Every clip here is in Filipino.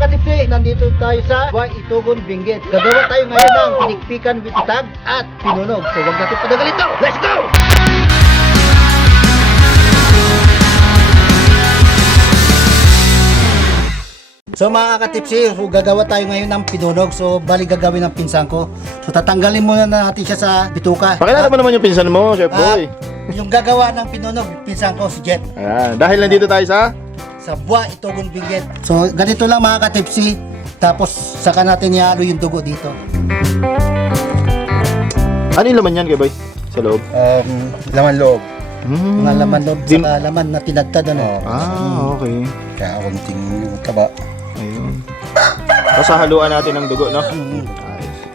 katipsi, nandito tayo sa Buhay Itugon, Benguet. Gagawa tayo ngayon ng pinikpikan with itag at pinunog. So huwag natin padagal ito. Let's go! So mga katipsi, so, gagawa tayo ngayon ng pinunog. So bali gagawin ng pinsan ko. So tatanggalin muna natin siya sa bituka. Pakilala mo naman yung pinsan mo, Chef Boy. Yung gagawa ng pinunog, pinsan ko si Jet. Ayan, dahil nandito tayo sa Buhay Itugon, Benguet. So ganito lang mga katipsi. Tapos saka natin ihalo yung dugo dito. ano yung laman yan, kay Boy? Sa loob? Laman loob. Mm. Mga laman loob, Dim- saka laman na tinagtad ano. okay. Kaya konting taba. Ayun. Tapos haluan natin ng dugo, no?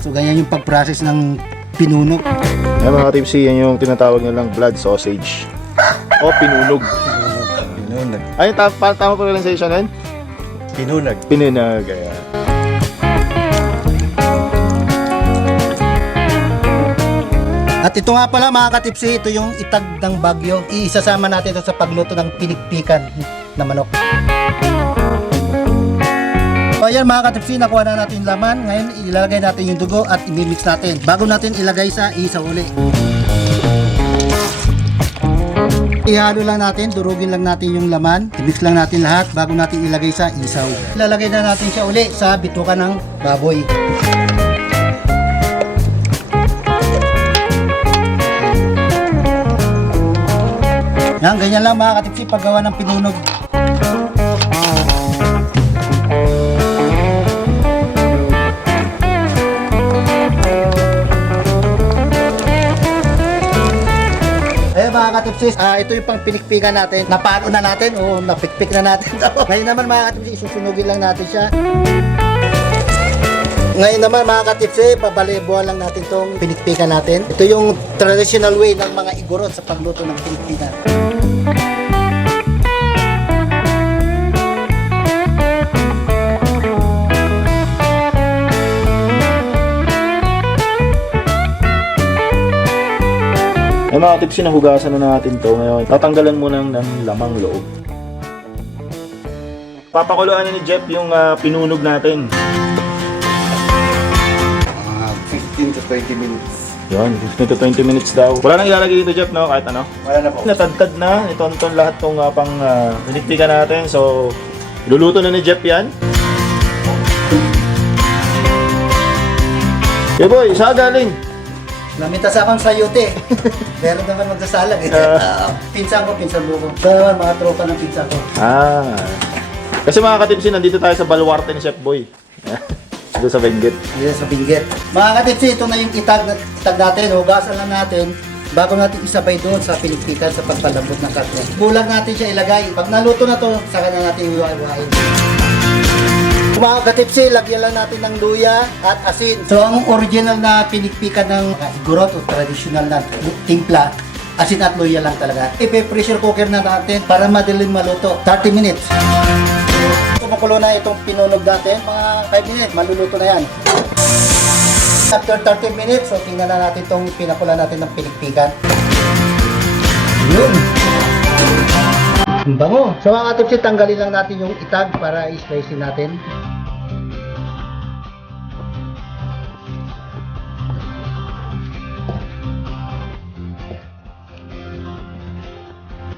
So ganyan yung pag-process ng pinunog. Ayan mga tipsy, yan yung tinatawag nilang blood sausage. O pinunog. Pinunog. Ay, tama pronunciation nun? Pinunog. Pinunog, ayan. At ito nga pala mga katipsi, ito yung itag ng Bagyo. Iisasama natin ito sa pagluto ng pinikpikan na manok. So ayan mga katipsi, nakuha na natin yung laman. Ngayon ilalagay natin yung dugo at imimix natin. Bago natin ilagay sa isaw uli. Ihalo lang natin, durugin lang natin yung laman. I-mix lang natin lahat bago natin ilagay sa isaw. Ilalagay na natin siya uli sa bituka ng baboy. Yan, ganyan lang mga katipsi paggawa ng pinunog. Eh mga katipsis, ito yung pang pinikpikan natin. Napalo na natin o napikpik na natin. Ngayon naman mga katipsis, susunugin lang natin siya. Ngayon naman mga katipsi, pabalibuhan lang natin tong pinikpikan natin. Ito yung traditional way ng mga igorot sa pagluto ng pinikpikan. Ay mga tipsy, nahugasan na natin to ngayon. Tatanggalan muna ng lamang loob. Papakuluan na ni Jeff yung pinunog natin. 15 to 20 minutes. Yun, 15 to 20 minutes daw. Wala nang ilalagay dito, Jeff, no? Kahit ano. Wala na po. Natadtad na. Iton-ton lahat tong pang pinikpikan natin. So, luluto na ni Jeff yan. Yeah boy, saan galing? Namitas akong sayote. Meron naman magsasalag eh. Pinsan mo ko. Ito naman mga tropa ng pinsan ko. Kasi mga katipsi, nandito tayo sa baluarte ni Chef Boy. Doon sa Benguet. Dito sa Benguet. Mga katipsi, ito na yung itag natin. Hugasan lang natin bago natin isabay doon sa pinikpikan sa pagpalambot ng karne. Bulag natin siya ilagay. Pag naluto na to, saka na natin iwain. Mga katipsi, lagyan lang natin ng luya at asin. So ang original na pinikpikan ng igorot o traditional na timpla, asin at luya lang talaga. Ipe-pressure cooker na natin para madaling maluto. 30 minutes. Kumukulo na itong pinunog natin. Mga 5 minutes, maluluto na yan. After 30 minutes, so tingnan na natin itong pinakula natin ng pinikpikan. Yun. Ang bango. So mga katipsi, tanggalin lang natin yung itag para i-slice natin.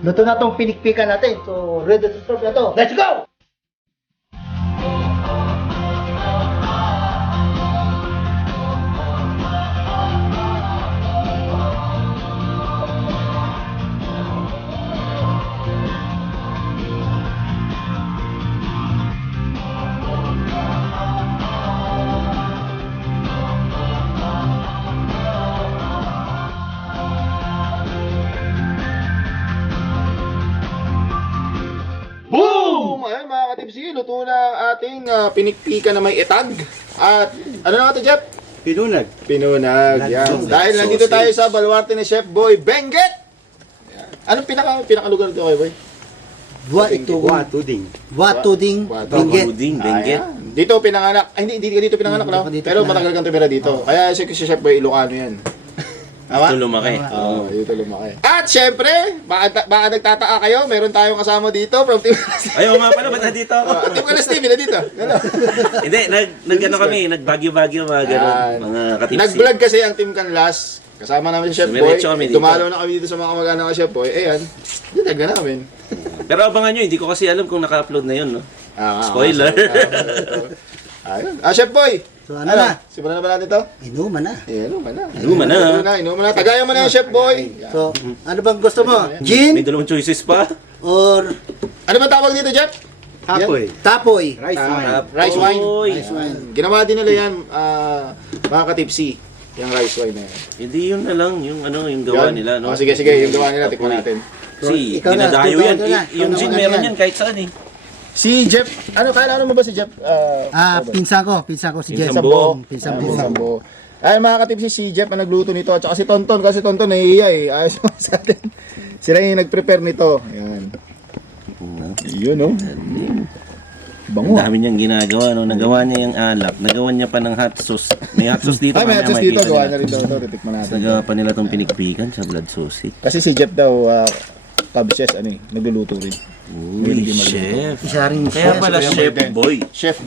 Luto na itong pinikpikan natin. So ready to serve na to. Let's go! Boom! Ayun mga katipsi, luto na ang ating pinikpikan na may itag. At ano na natin, Jeff? Pinunag. Pinunag. Yan. Dahil nandito tayo sa baluarte ni Chef Boy Benguet. Yan. Anong pinakalugar dito kay Boy? Buhay Itugon. Tuding. Watuding, Benguet. Benguet. Dito pinanganak. Ay, hindi ka dito pinanganak, no? Dito Pero pinanganak. matagal kang tumira dito. Kaya si Chef Boy Ilocano yan. Tama? Ito lumaki. Oo, ito lumaki. At syempre, baka nagtataka kayo, meron tayong kasama dito from Team Kalas TV. Ayaw nga pala, ba't nandito ako? Team Kalas TV na dito. Hindi, nag-ano kami, nagbagyo-bagyo mga gano'n, Yan. mga katipsi. Nag-vlog kasi ang Team Canlas. Kasama namin si Chef Boy. Dumiretso kami dito. Dumalaw na kami dito sa mga kamag-anak ni Chef Boy. Ayan, dinag na namin. Pero abangan nyo, hindi ko kasi alam kung naka-upload na yun, no? Spoiler. Ayun. Chef Boy. So ano na? Simulan na ba natin to? Inuman na. Inuman na. Inuman na. Inuman na. Tagayan mo na yung Chef Boy. So, ano bang gusto mo? May Gin dalawang choices pa. or Ano ba tawag dito, Jeff? Hapoy. tapoy? Rice wine. Rice wine. Oy. Rice wine. Ginawa din nila yan, mga katipsi. Yung rice wine na yan. Hindi yun na lang, yung ano, yung gawa Yan. nila, no? Sige, yung gawa nila. Tikman natin. Si, Ikaw na, dinadayo ikaw yan. na. Yung Ikaw gin, na meron yan. yan kahit saan eh. Si Jeff, kailan mo ba si Jeff? Pinsan ko si Pinsan Jess. Bo. Pinsan Pinsan Bo. Bo. Ay, mga katipsi, si Jeff ang nagluto nito. At saka si Tonton, kasi Tonton nahihiya eh. Ayos mo sa atin. Sila yung nag-prepare nito. Ayan. Yun, no? Ang Bango. dami niyang ginagawa, no? Nagawa niya yung alak. Nagawa niya pa ng hot sauce. May hot sauce dito. Ay, may mamaya adjust dito. makikita Gawa niya. na rin daw ito. Titikman natin. Nagawa pa nila itong pinikpikan sa blood sauce. Kasi si Jeff daw, kabses, nagluluto rin. Uy, chef. Isa rin Kaya chef. pala chef boy. Chef.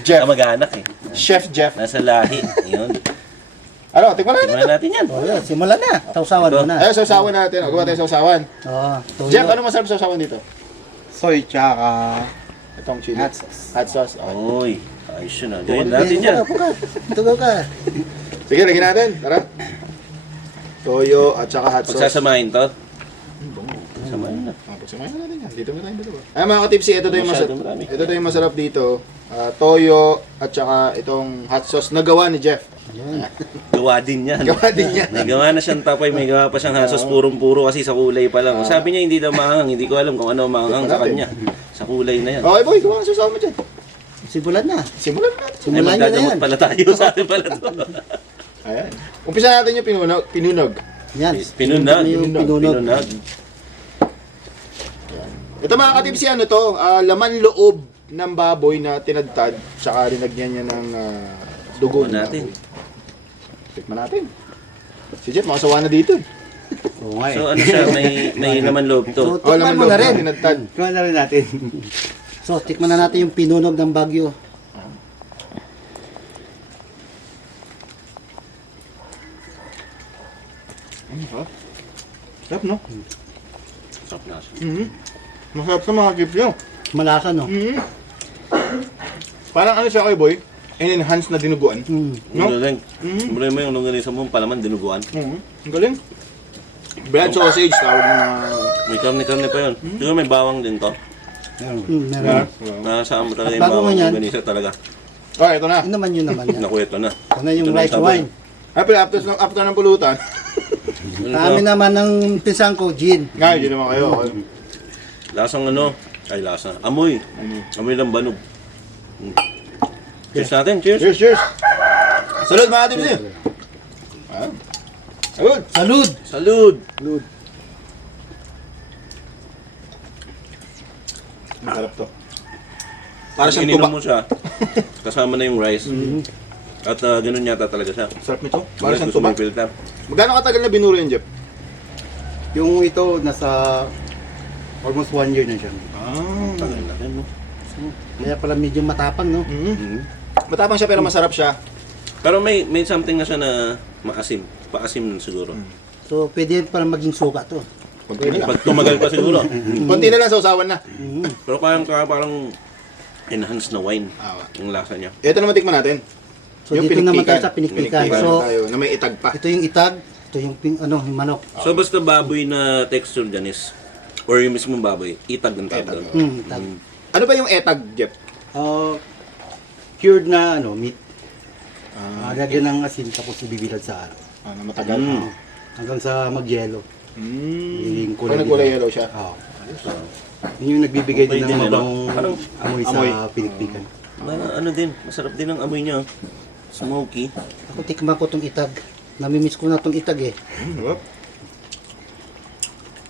Jeff. Kamag-anak eh. Chef Jeff. Nasa lahi. Yun. Ano, tikman natin. Tingnan natin yan. Oh, yun, simulan na. Sausawan mo na. Ayun, sausawan natin. Gawa tayo sausawan. Oh, Jeff, ano masarap sa sausawan dito? Soy tsaka Itong chili. hot sauce. Hot sauce. Okay. Uy, ayos yun ah. Gawin natin yan. Tugaw ka. Sige, lagyan natin. Tara. Toyo at saka hot sauce. Pagsasamahin to. Pagsasamahin na. Pagsamahin na natin yan. Dito na tayo dalawa. Ay mga katipsi, ito daw yung masarap. Masyado marami. Ito daw yung masarap dito. Toyo at saka itong hot sauce na gawa ni Jeff. Gawa din yan. Gawa din yan. May gawa na siyang tapoy, may gawa pa siyang hasos, purong-puro kasi sa kulay pa lang. Sabi niya hindi daw maanghang, hindi ko alam kung ano ang maanghang sa kanya. Sa kulay na yan. Okay boy, gawa ang sausawan mo dyan. Simulan na. Simulan na natin. Ay, Simulan nyo na magdadamot yan. pala tayo sa atin pala to. Ayan. Umpisa natin yung pinunog. Yan. Pinunag. Yung pinunog. Pinunag. Ito mga katipsi, ano to? Laman loob ng baboy na tinadtad. Tsaka rinagyan niya ng dugo ng natin. baboy. Tikman natin. Si Jeff, makasawa na dito. Oo nga eh. So ano siya, may naman loob to. So, tikman mo na rin. Tinadtad. Kuha na rin natin. So, tikman na natin yung pinunog ng Bagyo. Sarap, no? Sarap na siya. Masarap sa mga gift nyo. Malasa, no? Parang ano siya kay boy? Enhance na dinuguan. Ang galing. Ang problema yung longganisa mo, palaman, dinuguan. Ang galing. Bread sausage, tawag ng May karne-karne pa yun. Siguro may bawang din to. Meron. Nasaan mo talaga At yung bago bawang mo yan. longganisa talaga. Okay, ito na. Yun naman yun naman yan. Naku, ito na. Ito na yung Ito na rice yung wine. Ay, pero after ng pulutan. Ano Kami to? naman ng pinsan ko, gin. Nga, yun naman kayo. Okay. Lasang ano? Ay, lasa. Amoy. Amoy lang banog. Cheers natin, cheers. Cheers, cheers. Salud mga team niyo. Salud. Salud! Salud! Masarap to. Para Pag siyang ininom tuba. mo siya, kasama na yung rice. At ganun yata talaga siya. Sarap nito. Para siyang Gusto tuba. mo yung filter. Magkano katagal na binuro yan, Jeff? Yung ito, nasa almost 1 year na siya. Tagal na rin, no? Kaya pala medyo matapang, no? Matapang siya pero masarap siya. Pero may something na siya na maasim. Paasim siguro. So, pwede pala maging suka to. Konti na lang. Pag tumagal pa siguro. Konti na lang sa usawan na. Pero parang enhanced na wine yung lasa niya. Ito naman tikman natin. So, dito naman tayo sa pinikpikan. Pinikpikan. So, tayo, na may itag pa. ito yung itag. Ito yung, yung manok. So basta baboy na texture dyan is, or yung mismong baboy, itag ang tawag doon. Itag. Ano ba yung etag, Jeff? Cured na meat. Lagyan ng asin tapos ibibilad sa araw. Na matagal. Hanggang sa mag-yellow. Yung kulay Pag nagkulay dilaw. yellow siya. Oo. Yun yung nagbibigay Okay din din, ng ano? mabangong Parang amoy amoy. sa pinikpikan. Ano din, masarap din ang amoy niya. Smoky. Ako tikman ko itong itag. Namimiss ko na itong itag eh. Sarap.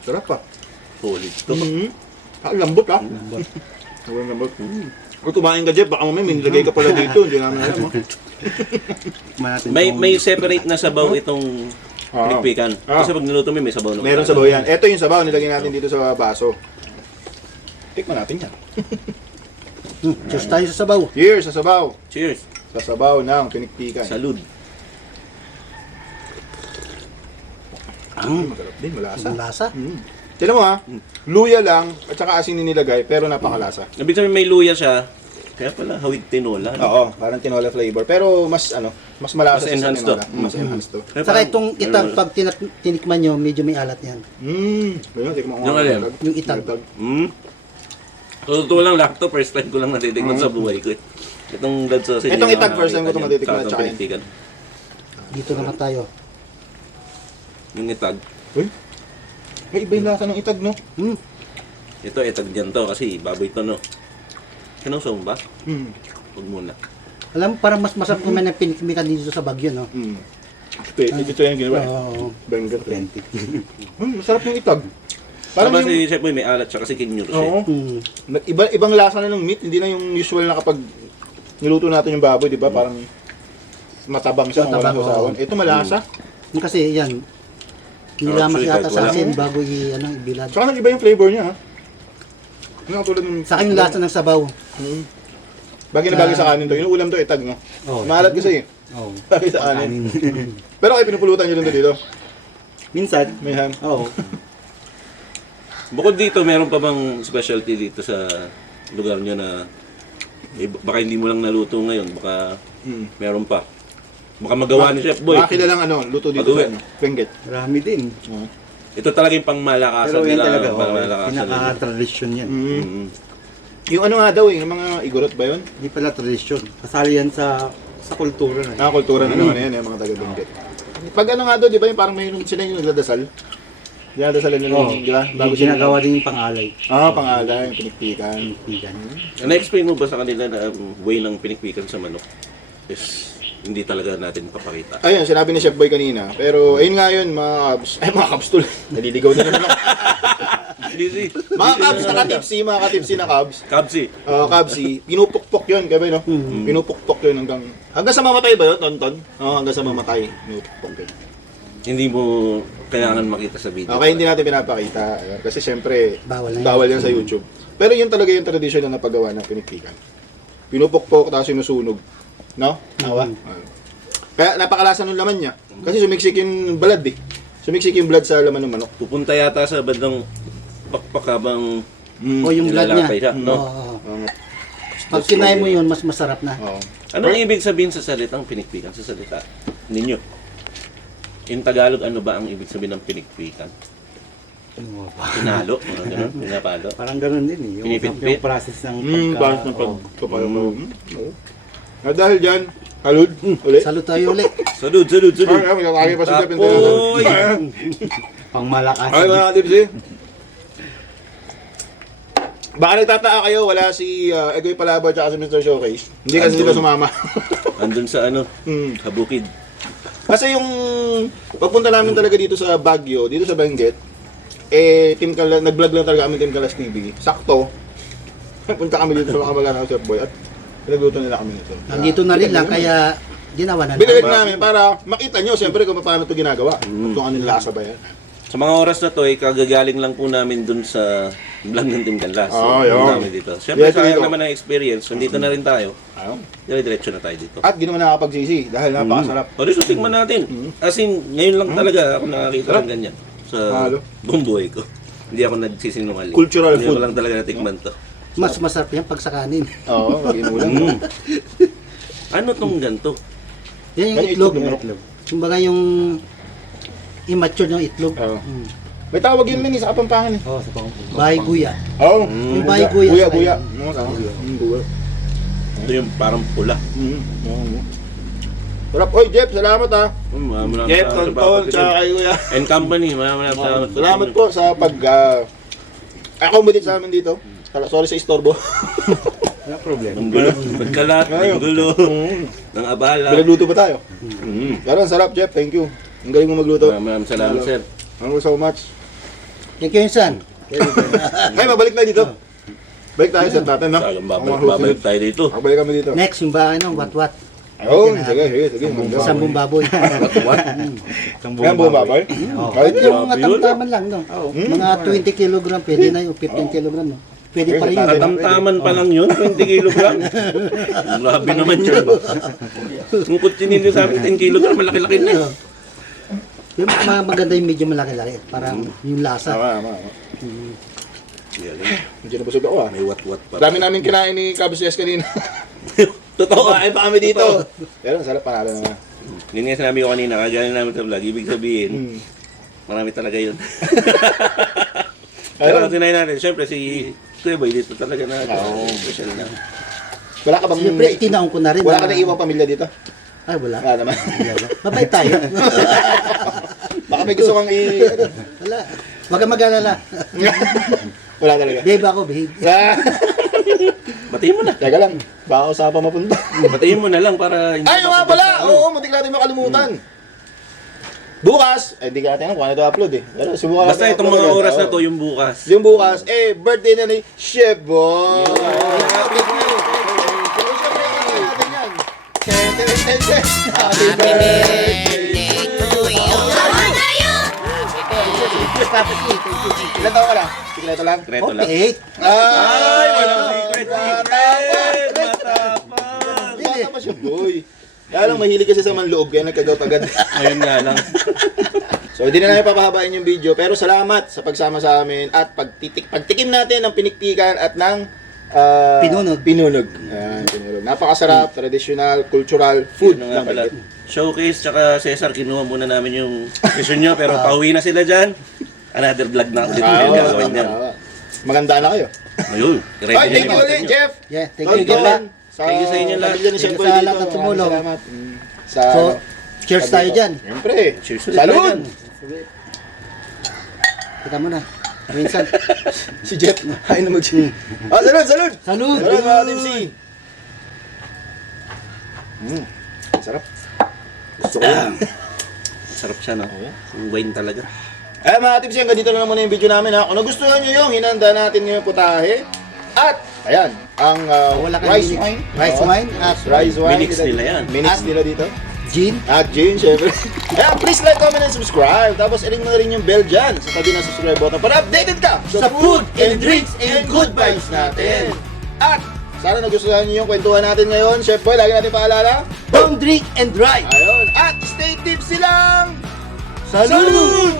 Sarap pa. Solid to. Lambot ah. Sobrang lambot. Kung kumain ka, Jeff, baka mamaya may nilagay ka pala dito. Hindi namin alam. Oh. Tikman natin May separate na sabaw itong pinikpikan. Ah. Kasi pag niluto mo, may sabaw na. Meron sabaw yan. Ito yung sabaw, nilagay natin dito sa baso. Tikman natin yan. Cheers tayo sa sabaw. Cheers sa sabaw. Cheers. Sa sabaw ng pinikpikan. Salud. Magalap din, malasa. Ang lasa. Tignan mo ha, luya lang at saka asin yung nilagay pero napakalasa. Ibig sabihin may luya siya. Kaya pala, hawig tinola. no? Oo, parang tinola flavor. Pero mas mas malasa Mas sa enhanced tinola. to. Mas enhanced to. Kaya Saka parang- itong itag, pag tinikman nyo, medyo may alat yan. Ayun, tikman ko. Yung alin? Yung itag. So, totoo lang, lahat to, first time ko lang natitikman sa buhay ko. Itong dad sa Itong itag, first time ko ito matitikman, Sa tsaka yun. pinikpikan. Dito naman tayo. Yung itag. Uy, may iba yung lasa ng itag, no? Ito, itag dyan to kasi baboy to, no? Kinausaw mo ba? Huwag muna. Alam mo, parang mas masarap kumain ng pinikmikan dito sa Baguio, no? Ito yung ginawa. Oo. Bengal. Masarap yung itag. Parang Parang yung, si Chef Boy may alat siya kasi kinyur siya. oo. Mm. Ibang lasa na ng meat, hindi na yung usual na kapag niluto natin yung baboy, di ba? Parang matabang siya, Matabang, walang usawan. oo. Ito malasa. Yung kasi, yan. Nilamas Actually, yata kahit sa wala. asin bago ibilad. Tsaka nag-iba yung flavor niya, ha? Ano ang tulad ng... Sa akin yung lasa ng sabaw. Bagay na bagay sa kanin to. Inuulam to itag, no? Oo. Maalat kasi, Oo. bagay sa kanin. Pero kayo pinupulutan nyo rin to dito. Minsan, May ham. oo. Bukod dito, meron pa bang specialty dito sa lugar nyo na baka hindi mo lang naluto ngayon, baka meron pa. Baka magawa ni Chef Boy. Mga kilalang ano, luto dito Pag-uwi. sa ano, Benguet. Marami din. Ito talaga yung pangmalakasan Pero yan nila. talaga, Pangmalakasan nila. pinaka-tradisyon yan. Yung ano nga daw yung mga igorot ba yun? Hindi pala tradisyon. Kasali yan sa kultura na. Nakakultura na naman yan, yung mga taga Benguet. Pag ano nga daw, di ba yung parang mayroon sila yung nagdadasal? Dinadasalan nila Oo. yung, di ba? Bago ginagawa din yung pangalay. Pangalan, yung pinikpikan. Pigan. Na-explain mo ba sa kanila na way ng pinikpikan sa manok is hindi talaga natin papakita? Ayun, sinabi ni Chef Boy kanina. Pero ayun nga yun, mga kabs. Ay, mga kabs tol. Naliligaw na naman ako. Busy. Mga kabs, mga katipsy na kabs. Kabsi. Kabsi, pinupukpok yun, kaya ba no? Pinupukpok yun hanggang sa mamatay ba yun, Tonton? Oo, hanggang sa mamatay, pinupukpok yun. Hindi mo kailangan makita sa video. Okay, hindi natin pinapakita. Kasi syempre, Bawal na bawal yan sa YouTube. Pero yun talaga yung tradisyon na napagawa ng pinikpikan. Pinupukpok, tapos sinusunog. No? Awa. Kaya napakalasa ng laman niya. Kasi sumiksik yung blood eh. Sumiksik yung blood sa laman ng manok. Pupunta yata sa bandang pakpak habang O yung blood niya. nilalakay siya, no? Oo. Pag kinain mo yun, mas masarap na. Oo. Anong ibig sabihin sa salitang pinikpikan? Sa salita ninyo? In Tagalog, ano ba ang ibig sabihin ng pinikpikan? Pinalo? Mga ganun? Pinapalo? Parang ganun din eh. Yung, Pinipitpit? yung process ng Balance ng oo. pagpapalo. At dahil dyan, halud, ulit. Salud tayo ulit. Salud, salud, salud! Ay, magkakagi pa si Jeff. Tapoy! Pangmalakas. Ay, mga tipsy. Baka nagtataka kayo, wala si Egoy Palabra at si Mr. Showcase. Hindi kasi Andun. sila sumama. Andun sa ano, Hmm. Habukid. Kasi yung pagpunta namin talaga dito sa Baguio, dito sa Benguet, Team Kalas, nag-vlog lang talaga kami Team Kalas TV. Sakto. Punta kami dito sa mga kamag-anak ng Chef Boy at pinagluto nila kami nito. Nandito na rin lang, kaya ginawa na Binalik namin. namin para makita nyo siyempre kung paano ito ginagawa. Kung anong lasa ba yan. Sa mga oras na to, kagagaling lang po namin dun sa vlog ng Team Canlas. Ah, yun. Namin dito. Siyempre, Yes, sayang dito. naman ang experience. Nandito na rin tayo. Ayun. Dire-diretso na tayo dito. At di naman nakakapagsisi dahil napakasarap. O, so tingnan natin. As in, ngayon lang talaga ako nakakita ng ganyan. Sa Halo. buong buhay ko. Hindi ako nagsisinungaling. Cultural Hindi food. ko lang talaga natikman to. Mas masarap yan pag sa kanin. Oo, ginulang. Ano tong ganito? Yan yung Yan yung itlog. itlog. Kumbaga yung immature ng itlog. Oo. May tawag yun min sa Kapampangan eh. Oo, sa pang. Bahay guya. Oo. Yung bahay guya. Buya, sa buya. kanin. Oo, tama. Buya. Ito yung parang pula. Sarap. Oy, Jeff, salamat ha. Maraming Jeff, salamat sa Tonton, pagpapatikim. tsaka kay Kuya. And company, maraming salamat. Salamat po sa accommodate sa amin dito. Sorry sa istorbo. Wala problema. Ang gulo. Nagkalat, ang gulo. Ng abala. Pinagluto pa tayo. Pero ang sarap, Jeff. Thank you. Ang galing mo magluto. Maraming salamat, sir. Thank you so much. Thank you, Insan. Ay, mabalik na dito. Balik tayo sa natin, no? Talagang babalik tayo dito. Balik kami dito. Next, yung ba, ano, what? Ayun, sige. Sambong baboy. What? Kaya buong baboy? Kahit Yung mga Grabe yun. tamtaman lang, no? Mga 20 kilogram, pwede na yung 15 kilogram, no? Pwede pa rin yun. Katamtaman pa lang yun, 20 kilogram. Grabe naman yun. Yung kutsinin nyo sa amin, 10 kilogram, malaki-laki na. Yung mga maganda yung medyo malaki-laki. Parang yung lasa. Tama. Medyo nabusog ako, ah. May what pa. Dami namin kinain ni Cabos S kanina. Totoo. Kain pa kami dito. Pero sarap, panalo naman. Yun nga sinabi ko kanina, kagaling namin sa vlog, ibig sabihin, marami talaga yun. Pero ang sinayin natin, syempre si Kuya Boy dito talaga na special na. Wala ka bang... Siyempre, itinaon ko na rin. Wala ka na iwang pamilya dito? Ay, wala. Wala naman. Mabait tayo. Baka may gusto kang Wala. Wag kang mag-alala. Wala talaga. Babe ako, babe. Batiin mo na. Teka lang, baka usapan mapunta. Batiin mo na lang para hindi Ay, nga pala! Oo, muntik natin makalimutan. Bukas, hindi ka natin alam kung ano ito upload eh. Pero subukan Basta natin itong upload mga agad. oras na Oo. to, yung bukas. Yung bukas, birthday na ni Chef Boy! Happy birthday to you! Ilan taon ka lang? Sikreto lang? Kreto lang. Okay. Ay, walang secret. Matapang. Bata pa siya, boy. Kaya lang, mahilig kasi sa manloob, kaya nagkagaw agad. Ayun nga lang. So, hindi na namin papahabain yung video, pero salamat sa pagsama sa amin at pagtikim natin ng pinikpikan at ng Pinunog. Pinunog. Ayan, pinunog. Napakasarap, traditional, cultural food. Ano nga ng pala. Benguet. Showcase tsaka Cesar, kinuha muna namin yung session nyo, pero pauwi na sila dyan. Another vlog na ulit yung gagawin niyan. Maganda na kayo. Ayun, ready Ay, na thank you yung ulit, Jeff. Yeah, thank Lord you, Jeff. Dolan, Thank you sa inyo lahat. pamilya ni Chef Thank you Boy sa dito. lahat ng tumulong. Maraming salamat. Sa, So, cheers tayo dyan. Siyempre. Cheers ulit. Salud! Kita mo na. Minsan. Si Jeff, hain na mag-sing. Salud! Salud! Salud mga Team C! Sarap. Gusto ko yan. Sarap siya, no? Yung wine talaga. Mga Team C, hanggang dito na naman yung video namin ha. Kung nagustuhan nyo yung hinanda natin ngayong putahe. At, ayan, ang Wala kang rice minutes. wine. Rice wine at Rice wine. Minix nila yan. Minix nila dito. gin. At Jane, syempre. Ayan, please like, comment, and subscribe. Tapos, iring mo na rin yung bell dyan sa tabi ng subscribe button para updated ka Sa food and drinks and good vibes natin. At, sana nagustuhan nyo yung kwentuhan natin ngayon. Chef Boy, lagi natin paalala. Don't drink and drive. Ayun. At, stay tipsy lang! Salud!